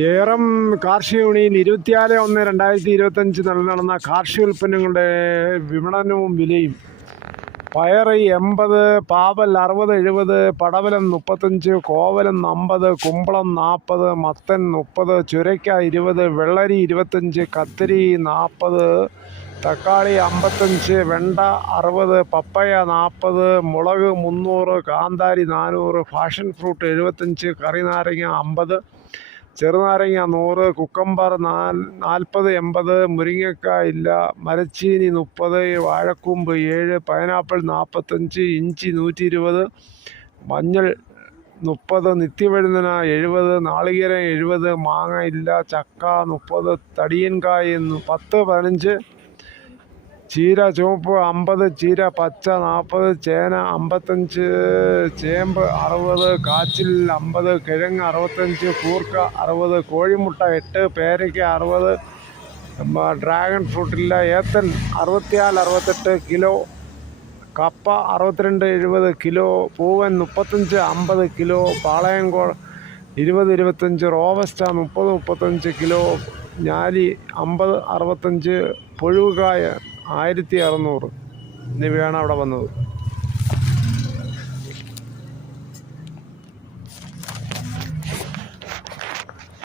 ഏറം കാർഷിക വിപണിയിൽ ഇരുപത്തിനാല് ഒന്ന് രണ്ടായിരത്തി ഇരുപത്തഞ്ച് നടന്ന കാർഷിക ഉൽപ്പന്നങ്ങളുടെ വിപണനവും വിലയും. പയർ എൺപത് പാവൽ അറുപത് എഴുപത് പടവലം മുപ്പത്തഞ്ച് കോവലം അമ്പത് കുമ്പളം നാൽപ്പത് മത്തൻ മുപ്പത് ചുരയ്ക്ക ഇരുപത് വെള്ളരി ഇരുപത്തഞ്ച് കത്തിരി നാൽപ്പത് തക്കാളി അമ്പത്തഞ്ച് വെണ്ട അറുപത് പപ്പയ നാൽപ്പത് മുളക് മുന്നൂറ് കാന്താരി നാനൂറ് ഫാഷൻ ഫ്രൂട്ട് എഴുപത്തഞ്ച് കറി നാരങ്ങ അമ്പത് ചെറുനാരങ്ങ നൂറ് കുക്കമ്പർ നാൽ നാൽപ്പത് എൺപത് മുരിങ്ങക്ക ഇല്ല മരച്ചീനി മുപ്പത് വാഴക്കൂമ്പ് ഏഴ് പൈനാപ്പിൾ നാൽപ്പത്തഞ്ച് ഇഞ്ചി നൂറ്റി ഇരുപത് മഞ്ഞൾ മുപ്പത് നിത്യവഴുതന എഴുപത് നാളികേരം എഴുപത് മാങ്ങ ഇല്ല ചക്ക മുപ്പത് തടിയൻകായ് പത്ത് പതിനഞ്ച് ചീര ചുവപ്പ് അമ്പത് ചീര പച്ച നാൽപ്പത് ചേന അമ്പത്തഞ്ച് ചേമ്പ് അറുപത് കാച്ചിൽ അമ്പത് കിഴങ്ങ് അറുപത്തഞ്ച് കൂർക്ക അറുപത് കോഴിമുട്ട എട്ട് പേരയ്ക്ക അറുപത് ഡ്രാഗൺ ഫ്രൂട്ടില്ല ഏത്തൻ അറുപത്തിനാല് അറുപത്തെട്ട് കിലോ കപ്പ അറുപത്തിരണ്ട് എഴുപത് കിലോ പൂവൻ മുപ്പത്തഞ്ച് അമ്പത് കിലോ പാളയംകോൾ ഇരുപത് ഇരുപത്തഞ്ച് റോബസ്റ്റ മുപ്പത് മുപ്പത്തഞ്ച് കിലോ ഞാലി അമ്പത് അറുപത്തഞ്ച് പുഴുകായ ആയിരത്തി അറുന്നൂറ് എന്നിവയാണ് അവിടെ വന്നത്.